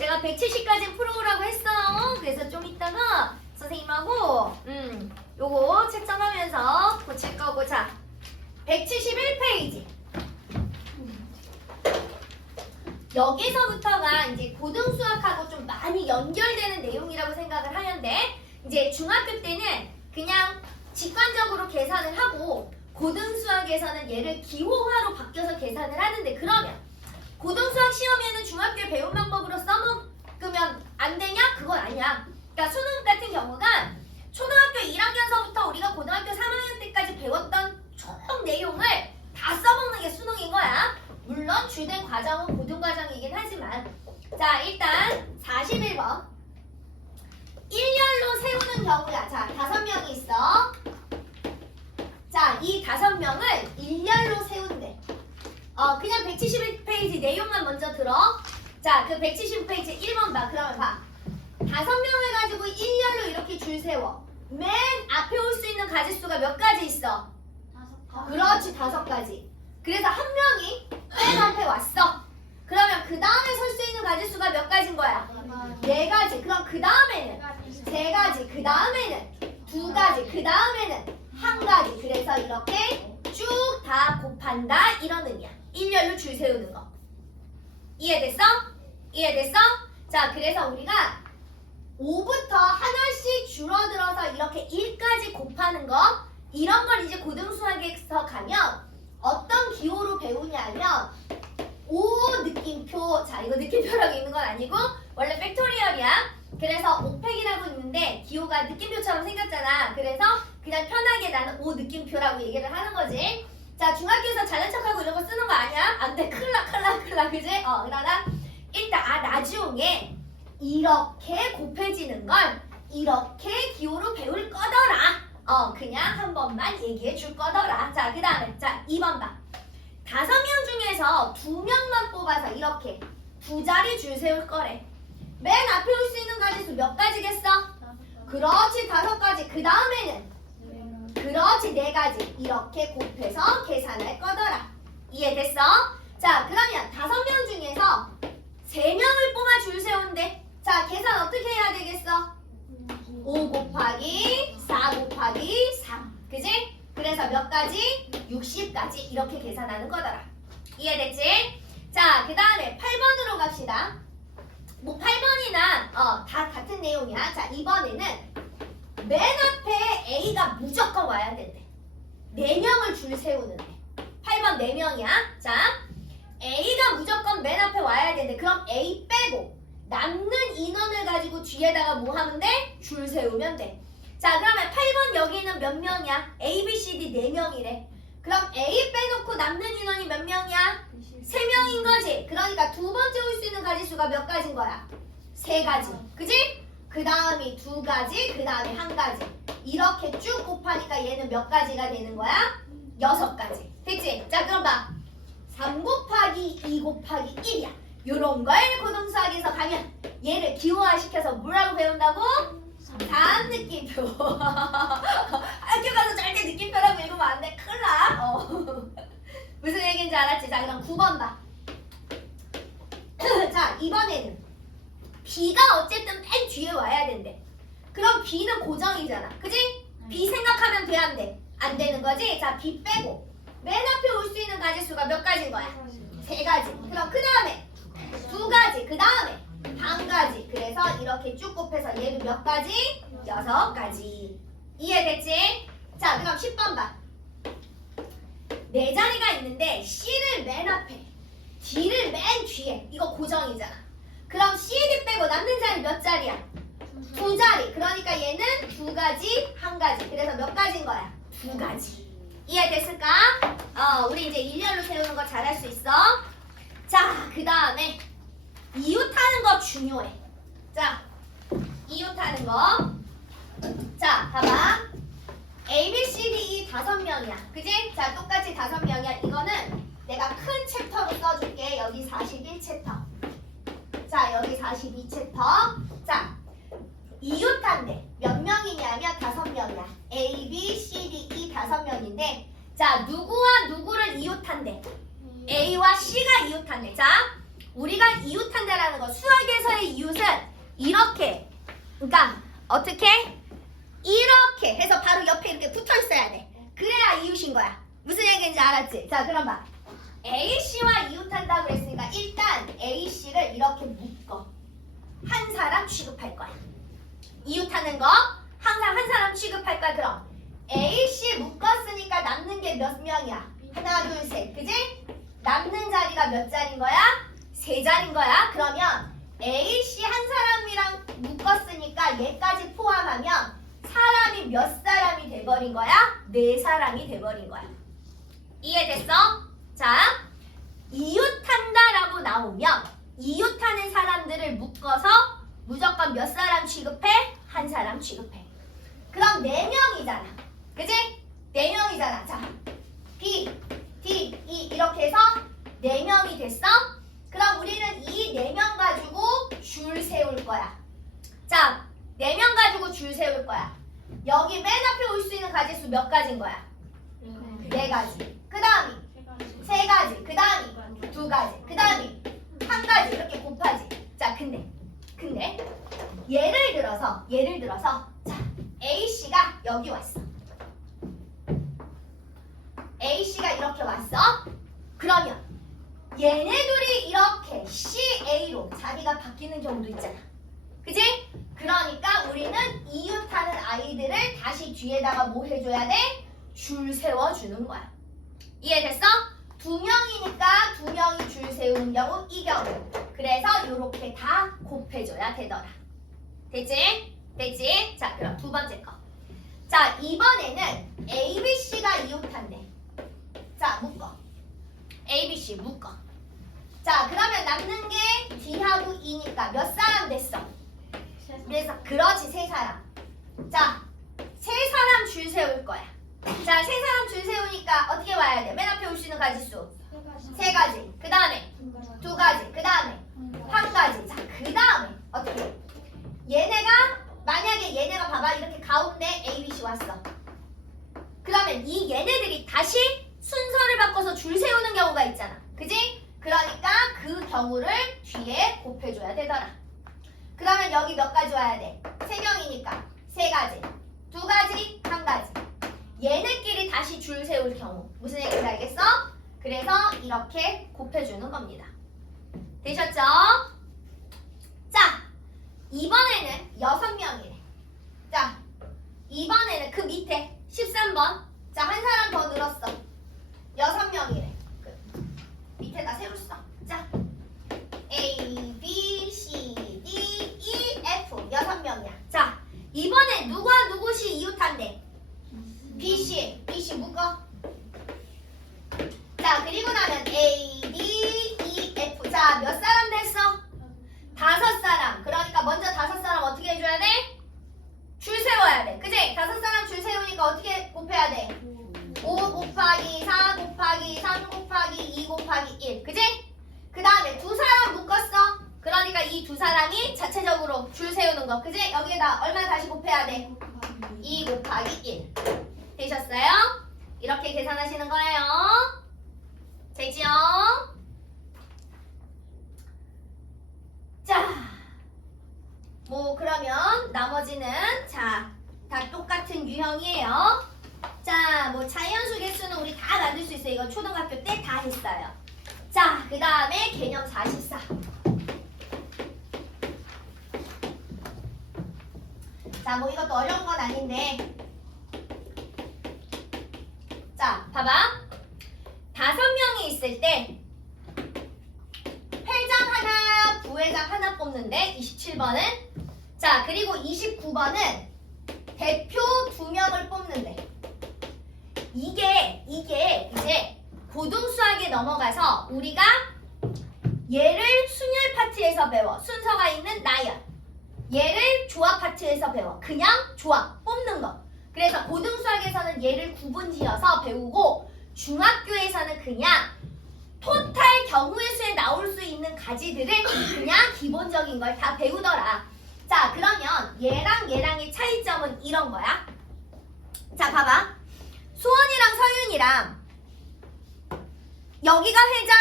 제가 170까지 풀어오라고 했어요. 그래서 좀 이따가 선생님하고 요거 채점하면서 고칠 거고. 자, 171페이지. 여기서부터가 이제 고등수학하고 좀 많이 연결되는 내용이라고 생각을 하면 돼. 이제 중학교 때는 그냥 직관적으로 계산을 하고 고등수학에서는 얘를 기호화로 바뀌어서 계산을 하는데, 그러면 고등수학 시험에는 중학교에 배운 방법으로 써먹으면 안 되냐? 그건 아니야. 그러니까 수능 같은 경우가 초등학교 1학년서부터 우리가 고등학교 3학년 때까지 배웠던 총 내용을 다 써먹는 게 수능인 거야. 물론 주된 과정은 고등과정이긴 하지만. 자, 일단 41번. 일렬로 세우는 경우야. 자, 5명이 있어. 자, 이 5명을 일렬로 세운대. 그냥 171페이지 내용만 먼저 들어. 자, 그 171페이지 1번 봐. 그러면 봐. 5명을 가지고 일렬로 이렇게 줄 세워. 맨 앞에 올 수 있는 가짓수가 몇 가지 있어? 5가지. 그렇지, 5가지. 그래서 한 명이 맨 앞에 왔어. 그러면 그 다음에 설 수 있는 가짓수가 몇 가지인 거야? 4가지. 그럼 그 다음에는 3가지. 그 다음에는 2가지. 그 다음에는 1가지. 그래서 이렇게 쭉 다 곱한다, 이런 의미야. 일렬로 줄 세우는 거. 이해됐어? 이해됐어? 자, 그래서 우리가 5부터 하나씩 줄어들어서 이렇게 1까지 곱하는 거, 이런 걸 이제 고등수학에서 가면 어떤 기호로 배우냐면 5 느낌표. 자, 이거 느낌표라고 있는 건 아니고 원래 팩토리얼이야. 그래서 5팩이라고 있는데 기호가 느낌표처럼 생겼잖아. 그래서 그냥 편하게 나는 5 느낌표라고 얘기를 하는 거지. 자, 중학교에서 잘난 척하고 이런 거 쓰는 거 아니야? 안 돼. 큰일 나, 그지? 그러나 일단 나중에 이렇게 곱해지는 걸 이렇게 기호로 배울 거더라. 그냥 한 번만 얘기해 줄 거더라. 자, 그 다음에 자, 2번 봐. 5명 중에서 2명만 뽑아서 이렇게 2자리 줄 세울 거래. 맨 앞에 올 수 있는 가지수 몇 가지겠어? 그렇지, 5가지. 그 다음에는 그렇지, 4가지. 이렇게 곱해서 계산할 거더라. 이해됐어? 자, 그러면 5명 중에서 3명을 뽑아 줄 세운대. 자, 계산 어떻게 해야 되겠어? 5 곱하기 4 곱하기 3. 그지? 그래서 몇 가지? 60까지 이렇게 계산하는 거더라. 이해됐지? 자, 그 다음에 8번으로 갑시다. 뭐 8번이나 다 같은 내용이야. 자, 이번에는 맨 앞에 A가 무조건 와야 된대. 4명을 줄 세우는데. 8번 4명이야. 자, A가 무조건 맨 앞에 와야 되는데, 그럼 A 빼고 남는 인원을 가지고 뒤에다가 뭐 하면 돼? 줄 세우면 돼. 자, 그러면 8번 여기는 몇 명이야? A, B, C, D 4명이래. 그럼 A 빼놓고 남는 인원이 몇 명이야? 3명인 거지. 그러니까 두 번째 올 수 있는 가지수가 몇 가지인 거야? 3가지. 그지? 그 다음이 2가지, 그 다음에 1가지. 이렇게 쭉 곱하니까 얘는 몇 가지가 되는 거야? 6가지. 됐지? 자, 그럼 봐. 3 곱하기 2 곱하기 1이야. 요런 걸 고등수학에서 가면 얘를 기호화시켜서 뭐라고 배운다고? 3 느낌표. 학교 가서 절대 느낌표라고 읽으면 안 돼. 큰일 나. 무슨 얘기인지 알았지? 자, 그럼 9번 봐. 자, 이번에는 B가 어쨌든 맨 뒤에 와야 된대. 그럼 B는 고정이잖아. 그지? B 생각하면 돼, 안 돼? 안 되는 거지? 자, B 빼고 맨 앞에 올 수 있는 가지수가 몇 가지인 거야? 3가지. 그럼 그 다음에 2가지. 그 다음에 1가지. 그래서 이렇게 쭉 곱해서 얘도 몇 가지? 6가지. 이해됐지? 자, 그럼 10번 봐. 4자리가 있는데 C를 맨 앞에, D를 맨 뒤에. 이거 고정이잖아. 그럼 C, D 빼고 남는 자리 몇 자리야? 2자리. 그러니까 얘는 2가지, 1가지. 그래서 몇 가지인 거야? 2가지. 이해됐을까? 우리 이제 일렬로 세우는 거 잘할 수 있어. 자, 그 다음에 이웃하는 거 중요해. 자, 이웃하는 거. 자, 봐봐. A, B, C, D, E 5명이야. 그지? 자, 똑같이 5명이야. 이거는 내가 큰 챕터로 써줄게. 여기 41챕터. 자, 여기 42챕터. 자, 이웃한데 몇 명이냐면 5명이야. A, B, C, D, E 5명인데, 자, 누구와 누구를 이웃한대? A와 C가 이웃한대. 자, 우리가 이웃한다라는 거, 수학에서의 이렇게, 그러니까 어떻게? 이렇게 해서 바로 옆에 이렇게 붙어 있어야 돼. 그래야 이웃인 거야. 무슨 얘기인지 알았지? 자, 그럼 봐. A씨와 이웃한다고 그랬으니까 일단 A씨를 이렇게 묶어. 한 사람 취급할 거야. 이웃하는 거 항상 한 사람 취급할 거야. 그럼 A씨 묶었으니까 남는 게 몇 명이야? 하나, 둘, 셋. 그지? 남는 자리가 몇 자리인 거야? 세 자리인 거야. 그러면 A씨 한 사람이랑 묶었으니까 얘까지 포함하면 사람이 몇 사람이 돼버린 거야? 네 사람이 돼버린 거야. 이해됐어? 자, 이웃한다라고 나오면 이웃하는 사람들을 묶어서 무조건 몇 사람 취급해? 한 사람 취급해. 그럼 4명이잖아. 그지? 4명이잖아. 자, B, D, E 이렇게 해서 4명이 됐어? 그럼 우리는 이 4명 가지고 줄 세울 거야. 자, 4명 가지고 줄 세울 거야. 여기 맨 앞에 올 수 있는 가지수 몇 가지인 거야? 4가지. 그 다음이 3가지. 그 다음이 2가지. 그 다음이 1가지. 이렇게 곱하지. 자, 근데 예를 들어서 자, A씨가 여기 왔어. A씨가 이렇게 왔어. 그러면 얘네 둘이 이렇게 CA로 자리가 바뀌는 경우도 있잖아. 그지? 그러니까 우리는 이웃하는 아이들을 다시 뒤에다가 뭐 해줘야 돼? 줄 세워주는 거야. 이해됐어? 2명이니까 2명이 줄 세우는 경우 이 경우. 그래서 이렇게 다 곱해줘야 되더라. 됐지? 됐지? 자, 그럼 2번째 거. 자, 이번에는 ABC가 이웃한대. 자, 묶어. ABC 묶어. 자, 그러면 남는 게 D하고 E니까 몇 사람 됐어? 그래서 그렇지, 3사람. 자, 3사람 줄 세울 거야. 자, 3사람 줄 세우니까 어떻게 와야 돼? 맨 앞에 올 수 있는 가지수 3가지. 그 다음에 2가지. 그 다음에 1가지. 자, 그 다음에 어떻게? 만약에 얘네가 봐봐, 이렇게 가운데 A, B, C 왔어. 그러면 이 얘네들이 다시 순서를 바꿔서 줄 세우는 경우가 있잖아. 그지? 그러니까 그 경우를 뒤에 곱해줘야 되더라. 그러면 여기 몇 가지 와야 돼? 3명이니까 3가지, 2가지, 1가지. 얘네끼리 다시 줄 세울 경우 무슨 얘기인지 알겠어? 그래서 이렇게 곱해주는 겁니다. 되셨죠? 자, 이번에는 6명이래. 자, 이번에는 그 밑에 13번. 자, 한 사람 더 늘었어. 6명이래. 밑에다 세울 써. 자, A, B, C, D, E, F 6명이야. 자, 이번에 누구와 누구시 이웃한대? B, C 묶어. 자, 그리고 나면 A, D, E, F. 자, 몇 사람 됐어? 5사람. 그러니까 먼저 5사람 어떻게 해줘야 돼? 줄 세워야 돼. 그지? 5사람 줄 세우니까 어떻게 곱해야 돼? 5 곱하기 4 곱하기 3 곱하기 2 곱하기 1. 그지? 그 다음에 2사람 묶었어. 그러니까 이 2사람이 자체적으로 줄 세우는 거. 그지? 여기에다 얼마 다시 곱해야 돼? 2 곱하기 1. 되셨어요? 이렇게 계산하시는 거예요. 되지요? 자, 뭐 그러면 나머지는 자, 다 똑같은 유형이에요. 자, 뭐 자연수 개수는 우리 다 만들 수 있어요. 이거 초등학교 때 다 했어요. 자, 그 다음에 개념 44. 자, 뭐 이것도 어려운 건 아닌데. 자, 봐봐. 5명이 있을 때 회장 하나, 부회장 하나 뽑는데 27번은 자, 그리고 29번은 대표 2명을 뽑는데 이게 이제 고등수학에 넘어가서 우리가 얘를 순열 파트에서 배워. 순서가 있는 나열. 얘를 조합 파트에서 배워. 그냥 조합 뽑는 거. 그래서 고등수학에서는 얘를 구분지어서 배우고 중학교에서는 그냥 토탈 경우의 수에 나올 수 있는 가지들을 그냥 기본적인 걸 다 배우더라. 자, 그러면 얘랑 얘랑의 차이점은 이런 거야. 자, 봐봐. 소원이랑 서윤이랑 여기가 회장,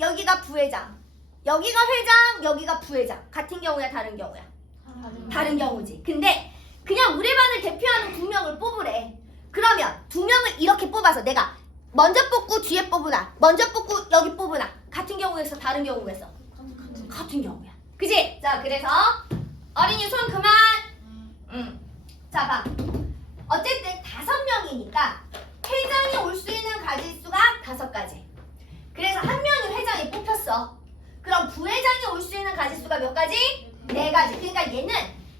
여기가 부회장. 여기가 회장, 여기가 부회장. 같은 경우야, 다른 경우야? 다른 경우지. 근데 그냥 우리 반을 대표하는 2명을 뽑으래. 그러면 2명을 이렇게 뽑아서 내가 먼저 뽑고 뒤에 뽑으나, 먼저 뽑고 여기 뽑으나, 같은 경우에서 다른 경우에서 같은 경우야. 그지? 자, 그래서 어린이 손 그만. 자, 봐. 어쨌든 5명이니까 회장이 올 수 있는 가지수가 5가지. 그래서 한 명이 회장이 뽑혔어. 그럼 부회장이 올 수 있는 가지수가 몇 가지? 4가지. 그러니까 얘는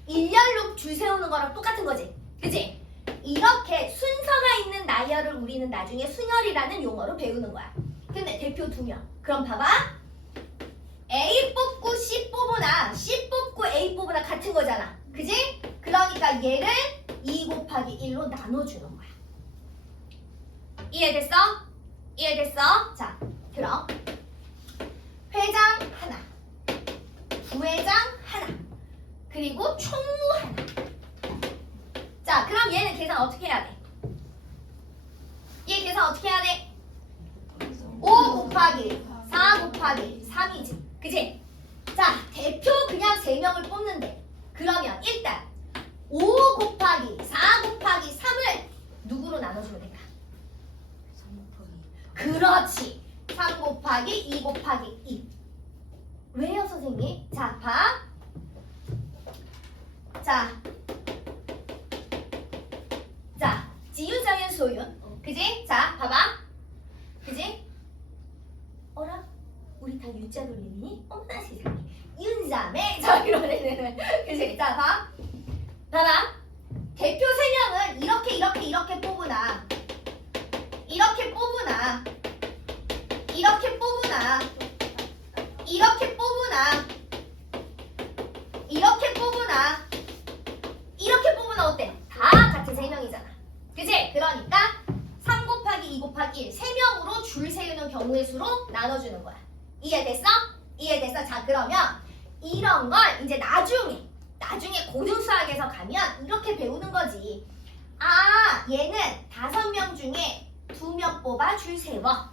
일렬로 줄 세우는 거랑 똑같은 거지. 그지? 이렇게 순서가 있는 나열을 우리는 나중에 순열이라는 용어로 배우는 거야. 근데 대표 2명. 그럼 봐봐. A 뽑고 C 뽑으나 C 뽑고 A 뽑으나 같은 거잖아. 그지? 그러니까 얘를 2 곱하기 1로 나눠주는 거야. 이해됐어? 이해됐어? 자, 그럼 회장 하나, 부회장 하나, 그리고 총무 하나. 자, 그럼 얘는 계산 어떻게 해야 돼? 얘 계산 어떻게 해야 돼? 5 곱하기 4 곱하기 3이지. 그치? 자, 대표 그냥 3명을 뽑는데 그러면 일단 5 곱하기 4 곱하기 3을 누구로 나눠주면 될까? 3 곱하기 그렇지. 3 곱하기 2 곱하기 2. 왜요, 선생님? 자, 봐. 자, 지유자연 소윤. 그지? 자, 봐봐. 그지? 어라? 우리 다 유자 돌림이니? 어머나 세상에. 윤자매? 자, 이런 애는. 그지? 자, 봐. 봐봐. 대표 3명은 이렇게 뽑으나, 이렇게 뽑으나, 이렇게 뽑으나, 이렇게 뽑으나, 이렇게 뽑으나, 이렇게 뽑으나 어때? 다 같은 3명이잖아. 그치? 그러니까 3 곱하기 2 곱하기 1, 3명으로 줄 세우는 경우의 수로 나눠주는 거야. 이해됐어? 이해됐어? 자, 그러면 이런 걸 이제 나중에 고등수학에서 가면 이렇게 배우는 거지. 아, 얘는 5명 중에 2명 뽑아 줄 세워.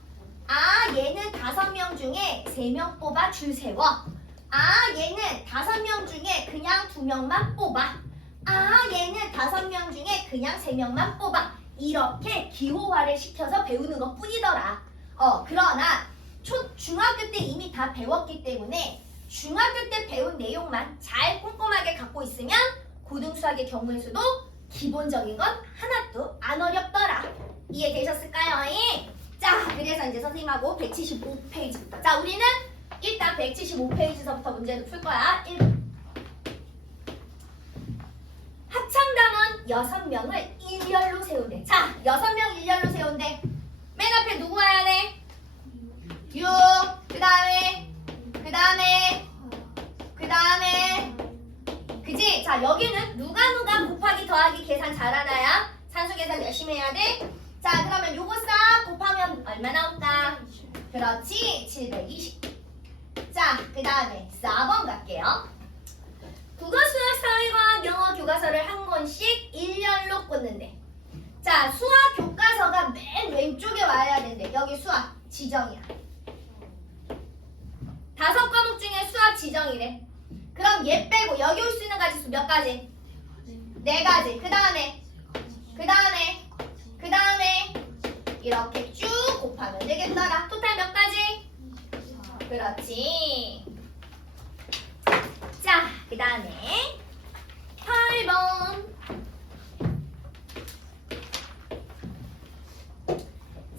아, 얘는 5명 중에 3명 뽑아 줄 세워. 아, 얘는 5명 중에 그냥 2명만 뽑아. 아, 얘는 5명 중에 그냥 3명만 뽑아. 이렇게 기호화를 시켜서 배우는 것 뿐이더라. 그러나 중학교 때 이미 다 배웠기 때문에 중학교 때 배운 내용만 잘 꼼꼼하게 갖고 있으면 고등수학의 경우의 수도 기본적인 건 하나도 안 어렵더라. 이해되셨을까요? 자, 그래서 이제 선생님하고 175페이지부터. 자, 우리는 일단 175페이지서부터 문제를 풀 거야. 1번. 합창단원 6명을 일렬로 세운대. 자, 6명 일렬로 세운대. 맨 앞에 누구 와야 돼? 6. 그 다음에 그지? 자, 여기는 누가 곱하기 더하기 계산 잘하나야? 산수 계산 열심히 해야 돼. 자, 그러면 요거 싹 곱하면 얼마 나올까? 그렇지, 720. 자, 그 다음에 4번 갈게요. 국어, 수학, 사회과학, 영어 교과서를 한 권씩 일렬로 꽂는데. 자, 수학 교과서가 맨 왼쪽에 와야 되는데 여기 수학 지정이야. 5과목 중에 수학 지정이래. 그럼 얘 빼고 여기 올 수 있는 가지수 몇 가지? 4가지. 그 다음에 이렇게 쭉 곱하면 되겠더라. 토탈 몇 가지? 그렇지. 자, 그 다음에 8번.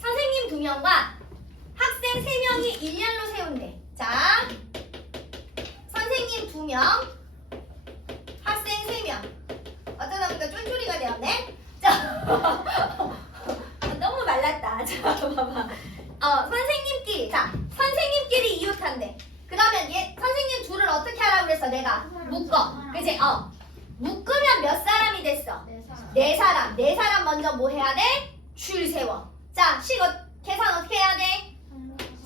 선생님 2명과 학생 3명이 일렬로 세운대. 자, 선생님 2명, 학생 3명. 어쩌다 보니까 쫄쫄이가 되었네. 자, 너무 말랐다. 자, 봐봐. 선생님끼리 이웃한대. 그러면 얘 선생님 둘을 어떻게 하라고 그랬어? 내가 묶어. 그치? 묶으면 몇 사람이 됐어? 4사람. 4사람 먼저 뭐 해야 돼? 줄 세워. 자, 계산 어떻게 해야 돼?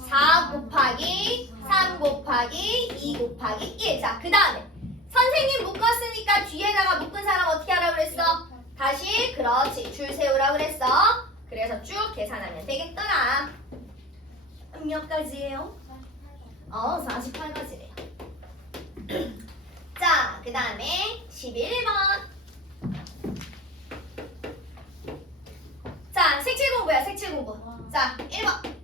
4 곱하기 3 곱하기 2 곱하기 1. 자, 그 다음에 선생님 묶었으니까 뒤에다가 묶은 사람 어떻게 하라고 그랬어? 다시 그렇지, 줄 세우라고 그랬어. 그래서 쭉 계산하면 되겠더라. 몇 가지예요? 48가지래요. 자, 그 다음에 11번. 자, 색칠 공부야, 색칠 공부. 자, 1번.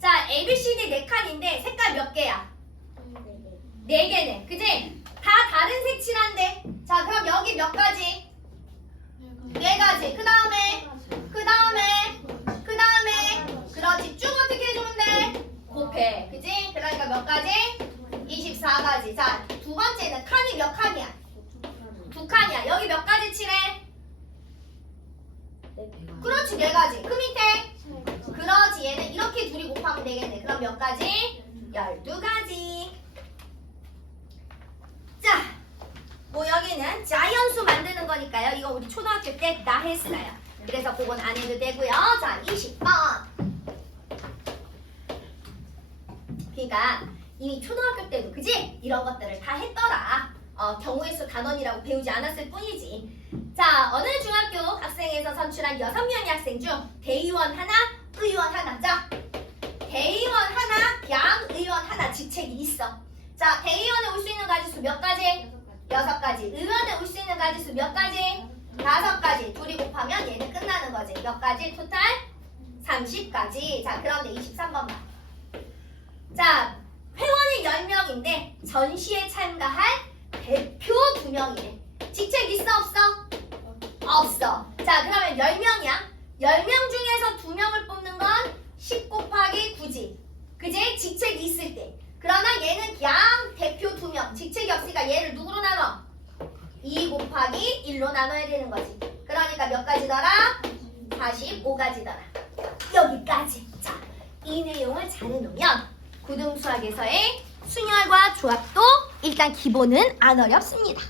자, ABCD 4칸인데 색깔 몇 개야? 4개네. 그지? 다 다른 색칠한데. 자, 그럼 여기 몇 가지? 4가지. 그 다음에 그렇지. 쭉 어떻게 해주면 돼? 곱해. 그지? 그러니까 몇 가지? 24가지. 자, 두 번째는 칸이 몇 칸이야? 2칸이야. 여기 몇 가지 칠해? 그렇지. 4가지. 그 밑에? 그렇지. 얘는 이렇게 둘이 곱하면 되겠네. 그럼 몇 가지? 12가지. 자, 뭐 여기는 자연수 만드는 거니까요. 이거 우리 초등학교 때 다 했어요. 그래서 그건 안 해도 되고요. 자, 20번. 그러니까 이미 초등학교 때도 그지? 이런 것들을 다 했더라. 경우의 수 단원이라고 배우지 않았을 뿐이지. 자, 어느 중학교 학생에서 선출한 6명의 학생 중 대의원 하나, 의원 하나. 자, 대의원 하나, 양의원 하나 직책이 있어. 자, 대의원에 올 수 있는 가지수 몇 가지? 6가지. 의원에 올 수 있는 가지수 몇 가지? 5가지. 둘이 곱하면 얘는 끝나는 거지. 몇 가지? 토탈? 30가지. 자, 그런데 23번 봐. 자, 회원이 10명인데 전시에 참가할 대표 2명이래. 직책 있어 없어? 없어. 자, 그러면 10명이야. 10명 중에서 2명을 뽑는 건 10 곱하기 9지. 그지? 직책이 있을 때. 그러나 얘는 그냥 대표 2명. 직책이 없으니까 얘를 누구로 나눠? 2 곱하기 1로 나눠야 되는 거지. 그러니까 몇 가지더라? 45가지더라. 여기까지. 자, 이 내용을 잘 해놓으면 고등수학에서의 순열과 조합도 일단 기본은 안 어렵습니다.